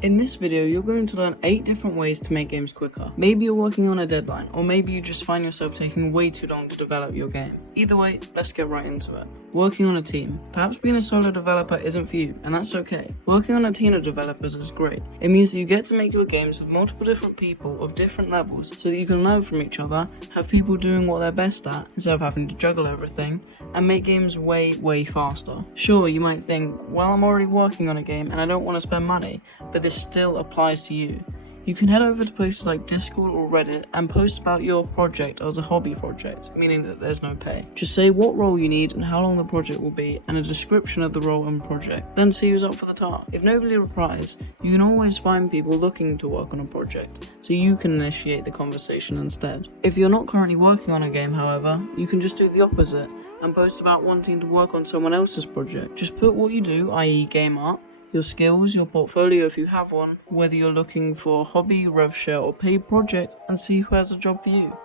In this video, you're going to learn 8 different ways to make games quicker. Maybe you're working on a deadline, or maybe you just find yourself taking way too long to develop your game. Either way, let's get right into it. Working on a team. Perhaps being a solo developer isn't for you, and that's okay. Working on a team of developers is great. It means that you get to make your games with multiple different people of different levels, so that you can learn from each other, have people doing what they're best at, instead of having to juggle everything, and make games way faster. Sure, you might think, well, I'm already working on a game and I don't want to spend money, but this still applies to you. You can head over to places like Discord or Reddit and post about your project as a hobby project, meaning that there's no pay. Just say what role you need and how long the project will be, and a description of the role and project. Then see who's up for the task. If nobody replies, you can always find people looking to work on a project, so you can initiate the conversation instead. If you're not currently working on a game, however, you can just do the opposite and post about wanting to work on someone else's project. Just put what you do, i.e. game art, your skills, your portfolio if you have one, whether you're looking for a hobby, rev share or paid project, and see who has a job for you.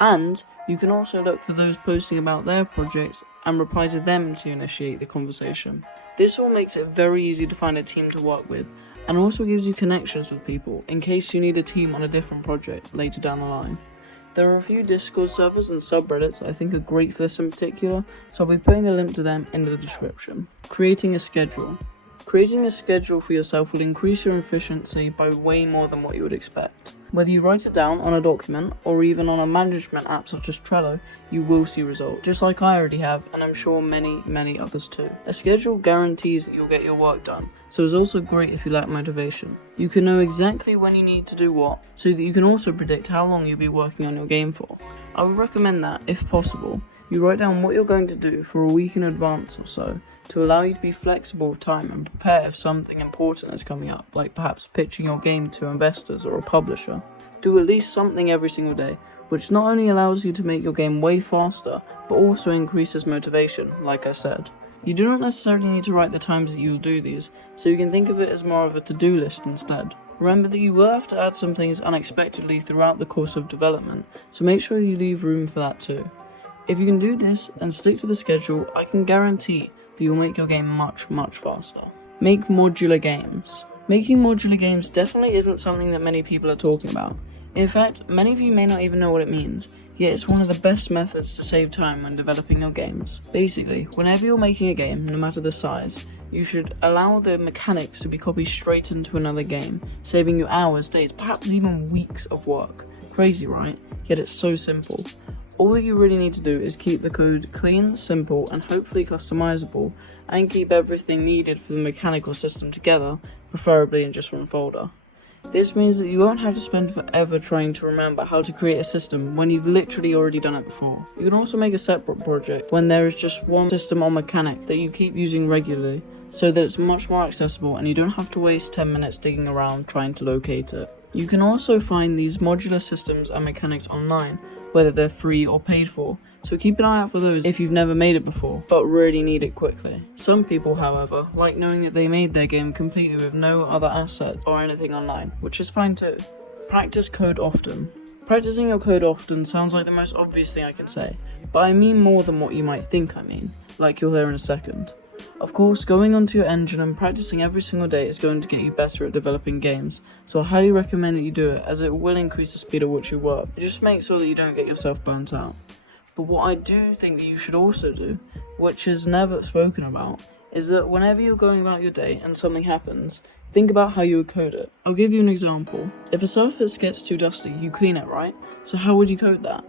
And you can also look for those posting about their projects and reply to them to initiate the conversation. This all makes it very easy to find a team to work with, and also gives you connections with people in case you need a team on a different project later down the line. There are a few Discord servers and subreddits that I think are great for this in particular, so I'll be putting the link to them in the description. Creating a schedule. Creating a schedule for yourself will increase your efficiency by way more than what you would expect. Whether you write it down on a document or even on a management app such as Trello, you will see results, just like I already have, and I'm sure many others too. A schedule guarantees that you'll get your work done, so it's also great if you lack motivation. You can know exactly when you need to do what, so that you can also predict how long you'll be working on your game for. I would recommend that, if possible, you write down what you're going to do for a week in advance or so, to allow you to be flexible with time and prepare if something important is coming up, like perhaps pitching your game to investors or a publisher. Do at least something every single day, which not only allows you to make your game way faster, but also increases motivation, like I said. You do not necessarily need to write the times that you will do these, so you can think of it as more of a to-do list instead. Remember that you will have to add some things unexpectedly throughout the course of development, so make sure you leave room for that too. If you can do this and stick to the schedule, I can guarantee that you'll make your game much faster. Make modular games. Making modular games definitely isn't something that many people are talking about. In fact, many of you may not even know what it means, yet it's one of the best methods to save time when developing your games. Basically, whenever you're making a game, no matter the size, you should allow the mechanics to be copied straight into another game, saving you hours, days, perhaps even weeks of work. Crazy, right? Yet it's so simple. All that you really need to do is keep the code clean, simple, and hopefully customizable, and keep everything needed for the mechanical system together, preferably in just one folder. This means that you won't have to spend forever trying to remember how to create a system when you've literally already done it before. You can also make a separate project when there is just one system or mechanic that you keep using regularly, so that it's much more accessible and you don't have to waste 10 minutes digging around trying to locate it. You can also find these modular systems and mechanics online, whether they're free or paid for, so keep an eye out for those if you've never made it before, but really need it quickly. Some people, however, like knowing that they made their game completely with no other assets or anything online, which is fine too. Practice code often. Practicing your code often sounds like the most obvious thing I can say, but I mean more than what you might think I mean, like you'll hear in a second. Of course, going onto your engine and practicing every single day is going to get you better at developing games, so I highly recommend that you do it, as it will increase the speed at which you work. Just make sure that you don't get yourself burnt out. But what I do think that you should also do, which is never spoken about, is that whenever you're going about your day and something happens, think about how you would code it. I'll give you an example. If a surface gets too dusty, you clean it, right? So how would you code that?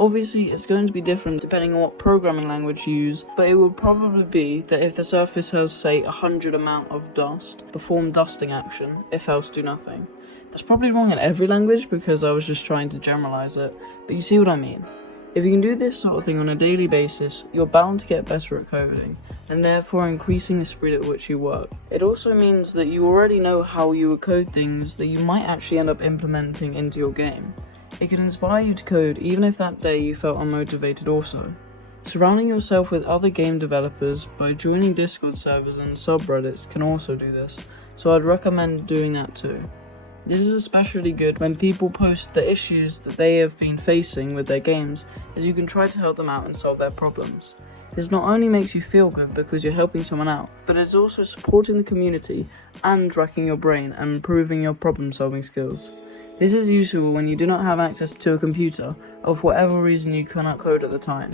Obviously, it's going to be different depending on what programming language you use, but it would probably be that if the surface has, say, 100 amount of dust, perform dusting action, if else do nothing. That's probably wrong in every language because I was just trying to generalize it, but you see what I mean. If you can do this sort of thing on a daily basis, you're bound to get better at coding, and therefore increasing the speed at which you work. It also means that you already know how you would code things that you might actually end up implementing into your game. It can inspire you to code even if that day you felt unmotivated also. Surrounding yourself with other game developers by joining Discord servers and subreddits can also do this, so I'd recommend doing that too. This is especially good when people post the issues that they have been facing with their games, as you can try to help them out and solve their problems. This not only makes you feel good because you're helping someone out, but it's also supporting the community and racking your brain and improving your problem solving skills. This is useful when you do not have access to a computer, or for whatever reason you cannot code at the time.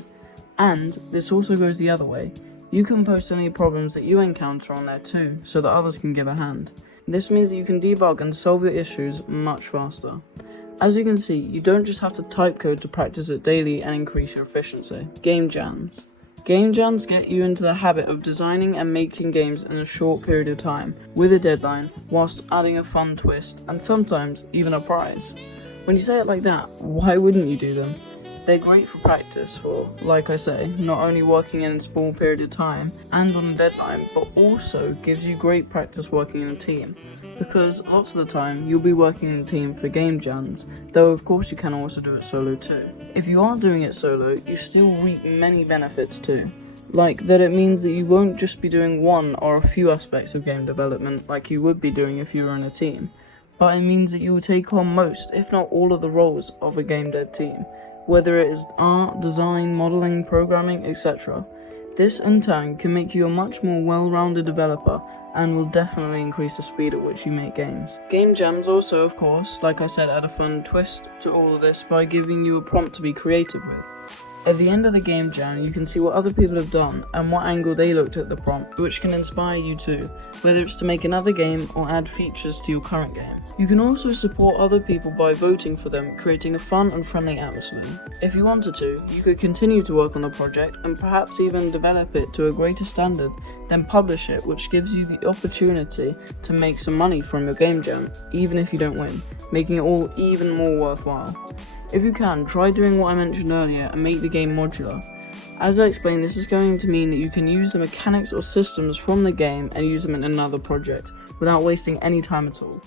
And this also goes the other way. You can post any problems that you encounter on there too, so that others can give a hand. This means that you can debug and solve your issues much faster. As you can see, you don't just have to type code to practice it daily and increase your efficiency. Game jams. Game jams get you into the habit of designing and making games in a short period of time, with a deadline, whilst adding a fun twist, and sometimes even a prize. When you say it like that, why wouldn't you do them? They're great for practice for, like I say, not only working in a small period of time and on a deadline, but also gives you great practice working in a team. Because lots of the time, you'll be working in a team for game jams, though of course you can also do it solo too. If you are doing it solo, you still reap many benefits too. Like that it means that you won't just be doing one or a few aspects of game development like you would be doing if you were in a team, but it means that you will take on most, if not all of the roles of a game dev team, whether it is art, design, modeling, programming, etc. This in turn can make you a much more well-rounded developer and will definitely increase the speed at which you make games. Game jams also, of course, like I said, add a fun twist to all of this by giving you a prompt to be creative with. At the end of the game jam, you can see what other people have done and what angle they looked at the prompt, which can inspire you too, whether it's to make another game or add features to your current game. You can also support other people by voting for them, creating a fun and friendly atmosphere. If you wanted to, you could continue to work on the project and perhaps even develop it to a greater standard, then publish it, which gives you the opportunity to make some money from your game jam, even if you don't win, making it all even more worthwhile. If you can, try doing what I mentioned earlier and make the game modular. As I explained, this is going to mean that you can use the mechanics or systems from the game and use them in another project, without wasting any time at all.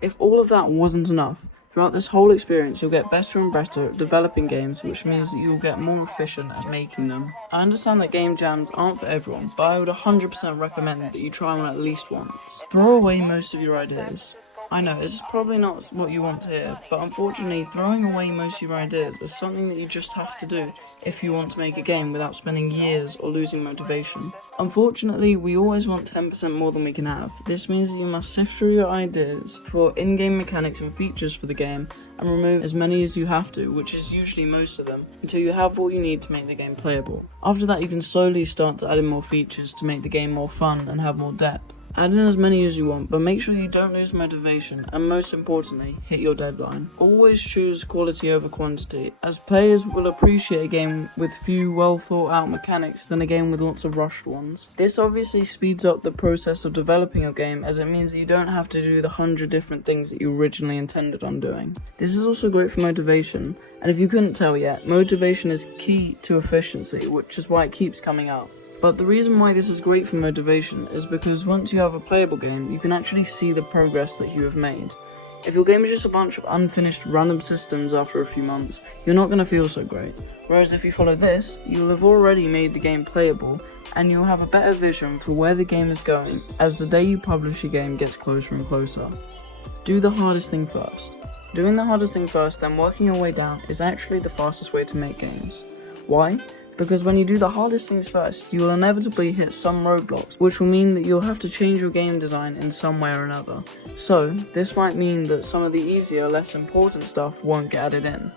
If all of that wasn't enough, throughout this whole experience you'll get better and better at developing games, which means that you'll get more efficient at making them. I understand that game jams aren't for everyone, but I would 100% recommend that you try one at least once. Throw away most of your ideas. I know, it's probably not what you want to hear, but unfortunately throwing away most of your ideas is something that you just have to do if you want to make a game without spending years or losing motivation. Unfortunately, we always want 10% more than we can have. This means that you must sift through your ideas for in-game mechanics and features for the game and remove as many as you have to, which is usually most of them, until you have what you need to make the game playable. After that, you can slowly start to add in more features to make the game more fun and have more depth. Add in as many as you want, but make sure you don't lose motivation, and most importantly, hit your deadline. Always choose quality over quantity, as players will appreciate a game with few well thought out mechanics than a game with lots of rushed ones. This obviously speeds up the process of developing your game, as it means that you don't have to do the 100 different things that you originally intended on doing. This is also great for motivation, and if you couldn't tell yet, motivation is key to efficiency, which is why it keeps coming up. But the reason why this is great for motivation is because once you have a playable game, you can actually see the progress that you have made. If your game is just a bunch of unfinished random systems after a few months, you're not going to feel so great. Whereas if you follow this, you'll have already made the game playable, and you'll have a better vision for where the game is going as the day you publish your game gets closer and closer. Do the hardest thing first. Doing the hardest thing first, then working your way down is actually the fastest way to make games. Why? Because when you do the hardest things first, you will inevitably hit some roadblocks, which will mean that you'll have to change your game design in some way or another. So, this might mean that some of the easier, less important stuff won't get added in.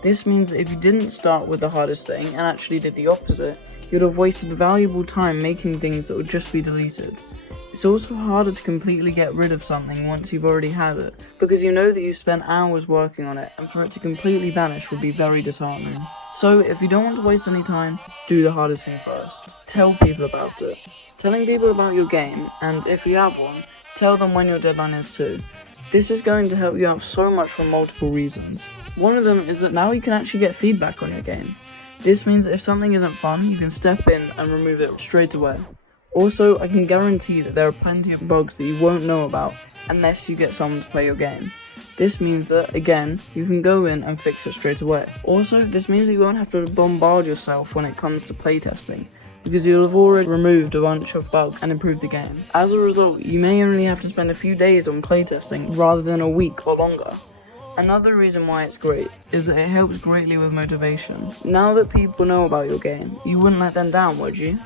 This means that if you didn't start with the hardest thing and actually did the opposite, you'd have wasted valuable time making things that would just be deleted. It's also harder to completely get rid of something once you've already had it, because you know that you spent hours working on it, and for it to completely vanish would be very disheartening. So, if you don't want to waste any time, do the hardest thing first. Tell people about it. Telling people about your game, and if you have one, tell them when your deadline is too. This is going to help you out so much for multiple reasons. One of them is that now you can actually get feedback on your game. This means that if something isn't fun, you can step in and remove it straight away. Also, I can guarantee that there are plenty of bugs that you won't know about unless you get someone to play your game. This means that, again, you can go in and fix it straight away. Also, this means that you won't have to bombard yourself when it comes to playtesting, because you'll have already removed a bunch of bugs and improved the game. As a result, you may only have to spend a few days on playtesting rather than a week or longer. Another reason why it's great is that it helps greatly with motivation. Now that people know about your game, you wouldn't let them down, would you?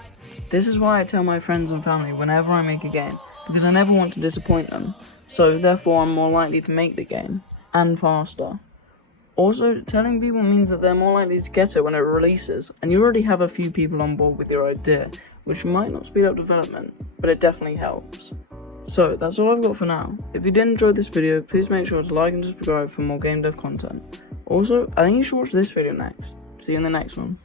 This is why I tell my friends and family whenever I make a game, because I never want to disappoint them, so therefore I'm more likely to make the game, and faster. Also, telling people means that they're more likely to get it when it releases, and you already have a few people on board with your idea, which might not speed up development, but it definitely helps. So, that's all I've got for now. If you did enjoy this video, please make sure to like and subscribe for more game dev content. Also, I think you should watch this video next. See you in the next one.